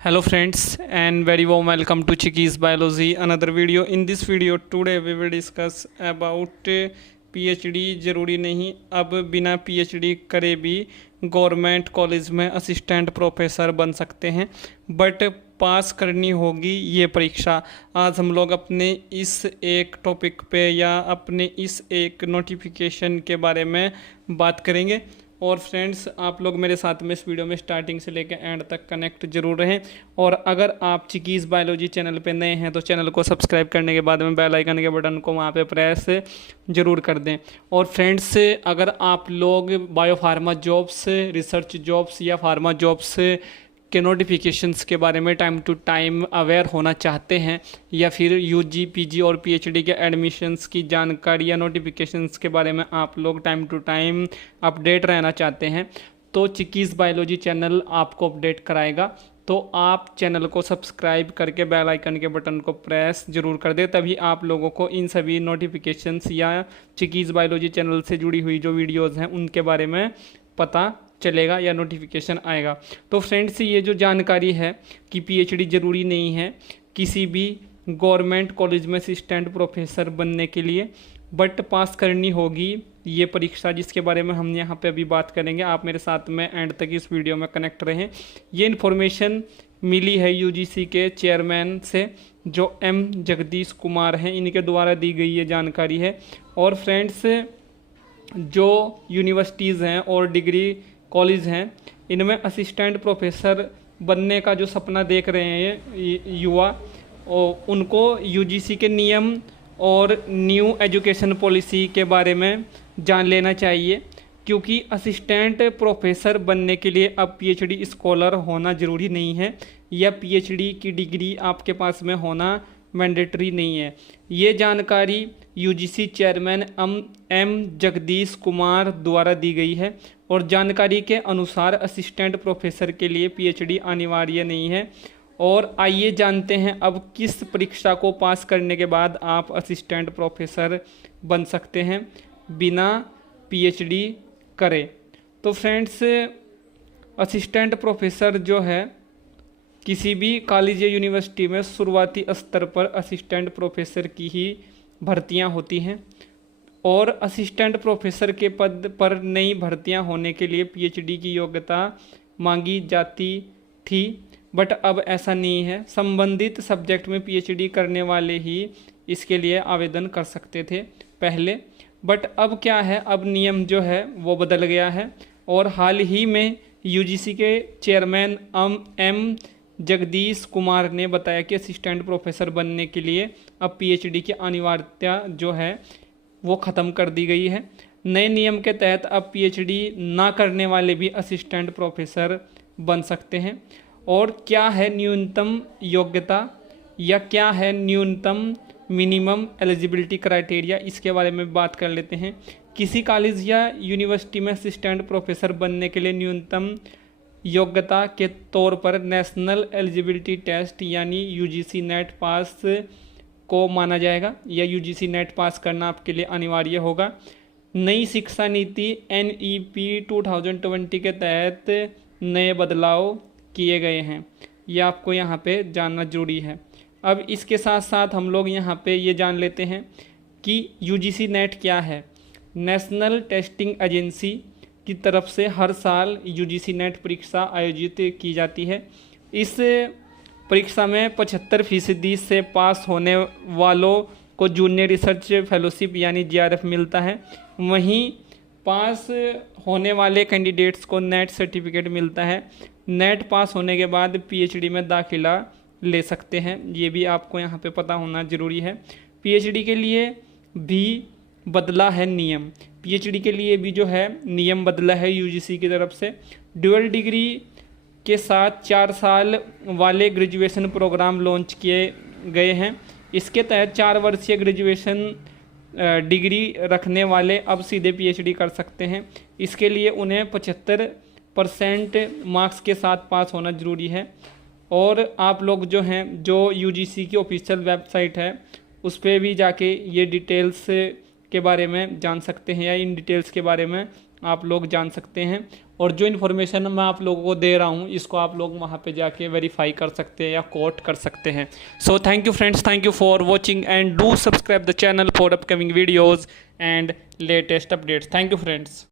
Hello friends and very warm welcome to Chickies Biology another video. In this video today we will discuss about PhD ज़रूरी नहीं, अब बिना PhD करे भी government college में assistant professor बन सकते हैं, बट पास करनी होगी ये परीक्षा। आज हम लोग अपने इस एक टॉपिक पे या अपने इस एक नोटिफिकेशन के बारे में बात करेंगे। और फ्रेंड्स, आप लोग मेरे साथ में इस वीडियो में स्टार्टिंग से लेकर एंड तक कनेक्ट जरूर रहें। और अगर आप चिकीज़ बायोलॉजी चैनल पे नए हैं तो चैनल को सब्सक्राइब करने के बाद में बेल आइकन के बटन को वहाँ पे प्रेस जरूर कर दें। और फ्रेंड्स, अगर आप लोग बायोफार्मा जॉब्स, रिसर्च जॉब्स या फार्मा जॉब्स के नोटिफिकेशंस के बारे में टाइम टू टाइम अवेयर होना चाहते हैं, या फिर यूजी, पीजी और पीएचडी के एडमिशन्स की जानकारी या नोटिफिकेशंस के बारे में आप लोग टाइम टू टाइम अपडेट रहना चाहते हैं, तो चिकीज़ बायोलॉजी चैनल आपको अपडेट कराएगा। तो आप चैनल को सब्सक्राइब करके बेल आइकन के बटन को प्रेस जरूर कर दें, तभी आप लोगों को इन सभी नोटिफिकेशंस या चिकीज़ बायोलॉजी चैनल से जुड़ी हुई जो वीडियोज़ हैं उनके बारे में पता चलेगा या नोटिफिकेशन आएगा। तो फ्रेंड्स, ये जो जानकारी है कि पीएचडी ज़रूरी नहीं है किसी भी गवर्नमेंट कॉलेज में असिस्टेंट प्रोफेसर बनने के लिए, बट पास करनी होगी ये परीक्षा, जिसके बारे में हम यहाँ पे अभी बात करेंगे। आप मेरे साथ में एंड तक इस वीडियो में कनेक्ट रहें। ये इन्फॉर्मेशन मिली है यूजीसी के चेयरमैन से, जो एम जगदीश कुमार हैं, इनके द्वारा दी गई ये जानकारी है। और फ्रेंड्स, जो यूनिवर्सिटीज़ हैं और डिग्री कॉलेज हैं, इनमें असिस्टेंट प्रोफेसर बनने का जो सपना देख रहे हैं युवा, और उनको यूजीसी के नियम और न्यू एजुकेशन पॉलिसी के बारे में जान लेना चाहिए, क्योंकि असिस्टेंट प्रोफेसर बनने के लिए अब पीएचडी स्कॉलर होना ज़रूरी नहीं है, या पीएचडी की डिग्री आपके पास में होना मैंडेटरी नहीं है। ये जानकारी UGC chairman M Jagadish Kumar द्वारा दी गई है। और जानकारी के अनुसार असिस्टेंट प्रोफेसर के लिए पीएचडी अनिवार्य नहीं है। और आइए जानते हैं अब किस परीक्षा को पास करने के बाद आप असिस्टेंट प्रोफेसर बन सकते हैं बिना पीएचडी करे। तो फ्रेंड्स, असिस्टेंट प्रोफेसर जो है किसी भी कॉलेज या यूनिवर्सिटी में शुरुआती स्तर पर असिस्टेंट प्रोफेसर की ही भर्तियां होती हैं, और असिस्टेंट प्रोफेसर के पद पर नई भर्तियां होने के लिए पीएचडी की योग्यता मांगी जाती थी, बट अब ऐसा नहीं है। संबंधित सब्जेक्ट में पीएचडी करने वाले ही इसके लिए आवेदन कर सकते थे पहले, बट अब क्या है, अब नियम जो है वो बदल गया है। और हाल ही में यूजीसी के चेयरमैन एम जगदीश कुमार ने बताया कि असिस्टेंट प्रोफेसर बनने के लिए अब पीएचडी की अनिवार्यता जो है वो ख़त्म कर दी गई है। नए नियम के तहत अब पीएचडी ना करने वाले भी असिस्टेंट प्रोफेसर बन सकते हैं। और क्या है न्यूनतम योग्यता, या क्या है न्यूनतम मिनिमम एलिजिबिलिटी क्राइटेरिया, इसके बारे में बात कर लेते हैं। किसी कॉलेज या यूनिवर्सिटी में असिस्टेंट प्रोफेसर बनने के लिए न्यूनतम योग्यता के तौर पर नेशनल एलिजिबिलिटी टेस्ट यानी यूजीसी नेट पास को माना जाएगा, या यूजीसी नेट पास करना आपके लिए अनिवार्य होगा। नई शिक्षा नीति NEP 2020 के तहत नए बदलाव किए गए हैं, ये आपको यहाँ पे जानना जरूरी है। अब इसके साथ साथ हम लोग यहाँ पे ये जान लेते हैं कि यूजीसी नेट क्या है। नेशनल टेस्टिंग एजेंसी की तरफ से हर साल यूजीसी नेट परीक्षा आयोजित की जाती है। इस परीक्षा में 75% से पास होने वालों को जूनियर रिसर्च फेलोशिप यानी JRF मिलता है। वहीं पास होने वाले कैंडिडेट्स को नेट सर्टिफिकेट मिलता है। नेट पास होने के बाद पीएचडी में दाखिला ले सकते हैं, ये भी आपको यहाँ पे पता होना ज़रूरी है। पीएचडी के लिए भी बदला है नियम, पीएचडी के लिए भी जो है नियम बदला है यूजीसी की तरफ से। ड्यूअल डिग्री के साथ 4 साल वाले ग्रेजुएशन प्रोग्राम लॉन्च किए गए हैं। इसके तहत 4 वर्षीय ग्रेजुएशन डिग्री रखने वाले अब सीधे पीएचडी कर सकते हैं। इसके लिए उन्हें 75% मार्क्स के साथ पास होना ज़रूरी है। और आप लोग जो हैं, जो यूजीसी की ऑफिशियल वेबसाइट है उस पर भी जाके ये डिटेल्स के बारे में जान सकते हैं, या इन डिटेल्स के बारे में आप लोग जान सकते हैं। और जो इन्फॉर्मेशन मैं आप लोगों को दे रहा हूँ इसको आप लोग वहाँ पे जाके वेरीफाई कर सकते हैं या कोट कर सकते हैं। So thank you friends, thank you for watching and do subscribe the channel for upcoming videos and latest updates. Thank you friends.